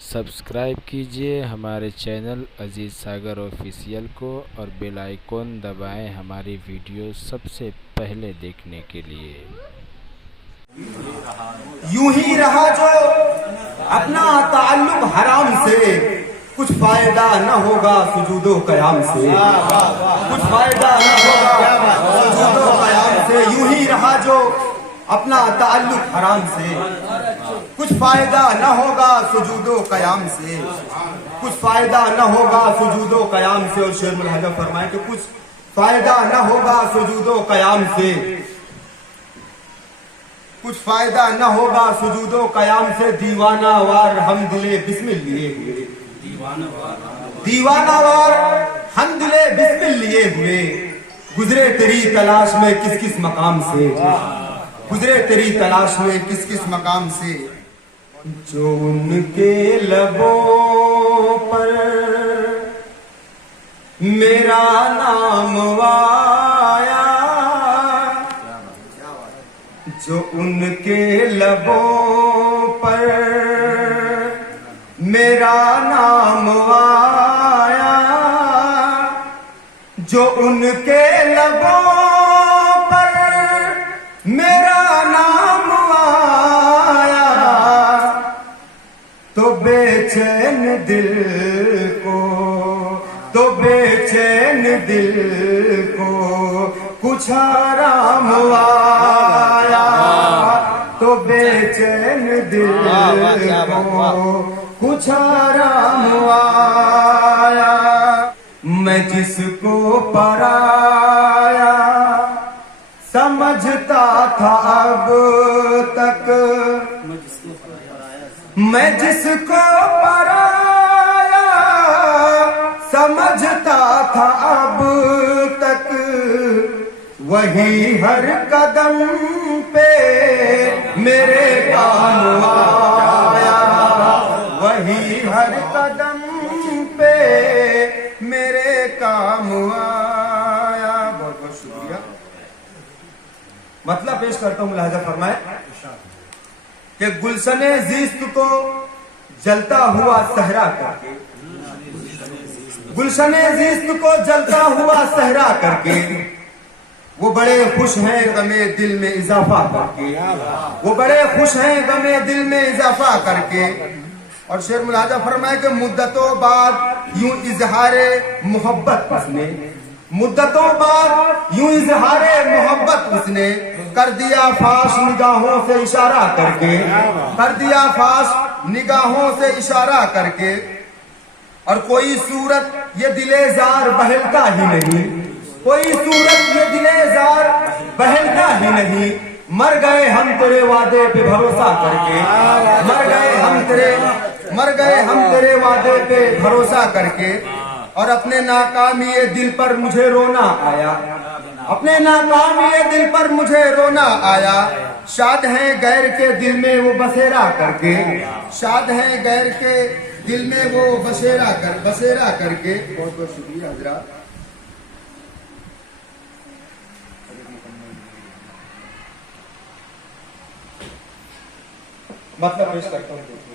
Subscribe کیجیے ہمارے channel عزیز ساگر official کو اور بیل آئیکن دبائیں ہماری ویڈیو سب سے پہلے دیکھنے کے لیے۔ یوں ہی رہا جو اپنا تعلق حرام سے، کچھ فائدہ نہ ہوگا سجود و قیام سے، کچھ فائدہ نہ ہوگا سجود و قیام سے۔ یوں ہی رہا جو اپنا تعلق حرام سے، کچھ فائدہ نہ ہوگا سجود و قیام سے، کچھ فائدہ نہ ہوگا سجود و قیام سے۔ اور شعر ملحظہ فرمائے کہ کچھ فائدہ نہ ہوگا سجود و قیام سے، کچھ فائدہ نہ ہوگا سجود و قیام سے۔ دیوانہ وار ہم دلے بسمل لیے ہوئے، دیوانہ وار ہم دلے بسمل لیے ہوئے، گزرے تیری تلاش میں کس کس مقام سے، گزرے تیری تلاش میں کس کس مقام سے۔ جو ان کے لبوں پر میرا نام آیا، جو ان کے لبوں پر میرا نام آیا، جو ان کے لبوں پر میرا نام آیا، تو بے چین دل کو، تو بے چین دل کو کچھ آرام آیا، تو بے چین دل کو کچھ آرام آیا۔ میں جس کو پرایا سمجھتا تھا اب تک، میں جس کو پرایا سمجھتا تھا اب تک، وہی ہر قدم پہ میرے کام آیا، وہی ہر قدم پہ میرے کام آیا۔ بہت بہت شکریہ۔ مطلب پیش کرتا ہوں، ملاحظہ فرمائے کہ گلشن زیست کو جلتا ہوا صحرا کر کے، گلشن زیست کو جلتا ہوا صحرا کر کے، وہ بڑے خوش ہیں غم دل میں اضافہ کر کے، وہ بڑے خوش ہیں غم دل میں اضافہ کر کے۔ اور شعر ملاحظہ فرمائے کہ مدتوں بعد یوں اظہار محبت اس نے، مدتوں بعد یوں اظہار محبت اس نے کر دیا فاش نگاہوں سے اشارہ کر کے، کر دیا فاش نگاہوں سے اشارہ کر کے۔ اور کوئی صورت یہ دلے زار بہلتا ہی نہیں، کوئی صورت یہ دلے زار بہلتا ہی نہیں، مر گئے ہم تیرے وعدے پہ بھروسہ کر کے، مر گئے ہم تیرے، مر گئے ہم تیرے وعدے پہ بھروسہ کر کے۔ اور اپنے ناکامی دل پر مجھے رونا آیا، اپنے ناکامی دل پر مجھے رونا آیا، شاد ہیں غیر کے دل میں وہ بسیرا کر کے، شاد ہیں غیر کے دل میں وہ بسیرا کر کے۔ بہت بہت شکریہ حضرات۔ مطلب پیش کرتا ہوں۔